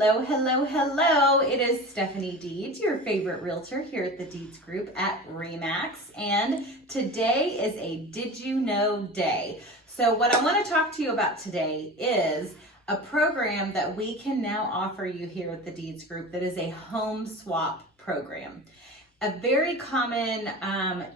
Hello, hello, hello. It is Stephanie Deeds, your favorite realtor here at the Deeds Group at RE/MAX. And today is a Did You Know Day. So what I want to talk to you about today is a program that we can now offer you here at the Deeds Group that is a home swap program. A very common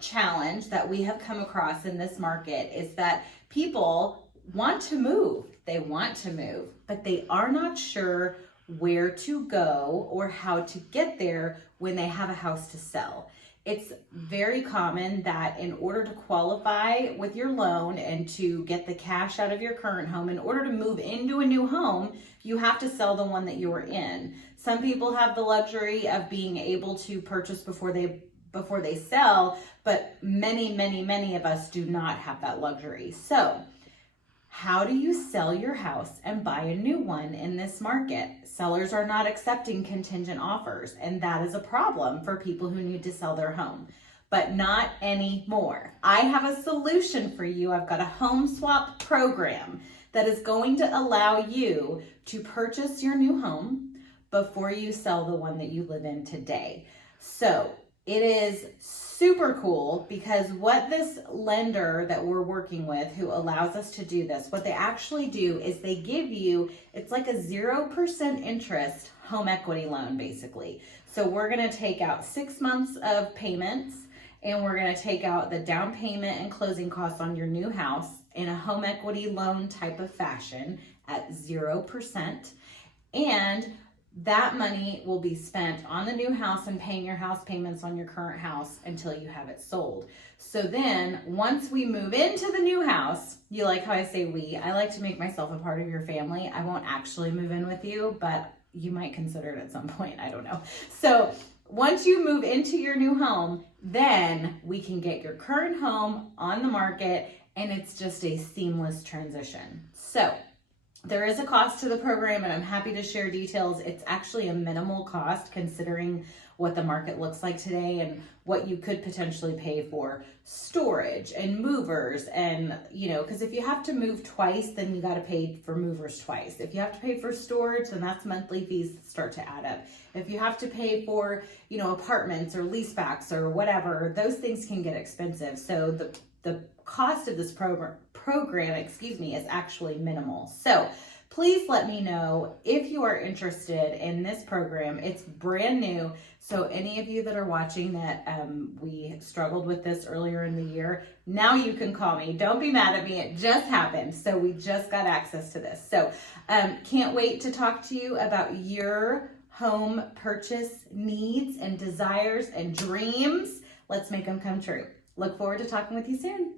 challenge that we have come across in this market is that people want to move. They want to move, but they are not sure where to go or how to get there when they have a house to sell. It's very common that in order to qualify with your loan and to get the cash out of your current home, in order to move into a new home, you have to sell the one that you are in. Some people have the luxury of being able to purchase before they sell, but many of us do not have that luxury. So how do you sell your house and buy a new one in this market? Sellers are not accepting contingent offers, and that is a problem for people who need to sell their home, but not anymore. I have a solution for you. I've got a home swap program that is going to allow you to purchase your new home before you sell the one that you live in today. So it is super cool because what this lender that we're working with who allows us to do this, what they actually do is they give you, it's like a 0% interest home equity loan basically. So we're gonna take out 6 months of payments and we're gonna take out the down payment and closing costs on your new house in a home equity loan type of fashion at 0%. And that money will be spent on the new house and paying your house payments on your current house until you have it sold. So then once we move into the new house, you like how I say we, I like to make myself a part of your family. I won't actually move in with you, but you might consider it at some point. I don't know. So once you move into your new home, then we can get your current home on the market and it's just a seamless transition. So there is a cost to the program and I'm happy to share details. It's actually a minimal cost considering what the market looks like today and what you could potentially pay for storage and movers and, because if you have to move twice, then you got to pay for movers twice. If you have to pay for storage, then that's monthly fees that start to add up. If you have to pay for, apartments or leasebacks or whatever, those things can get expensive. So the cost of this program, is actually minimal. So please let me know if you are interested in this program. It's brand new. So any of you that are watching that we struggled with this earlier in the year, now you can call me. Don't be mad at me. It just happened. So we just got access to this. So can't wait to talk to you about your home purchase needs and desires and dreams. Let's make them come true. Look forward to talking with you soon.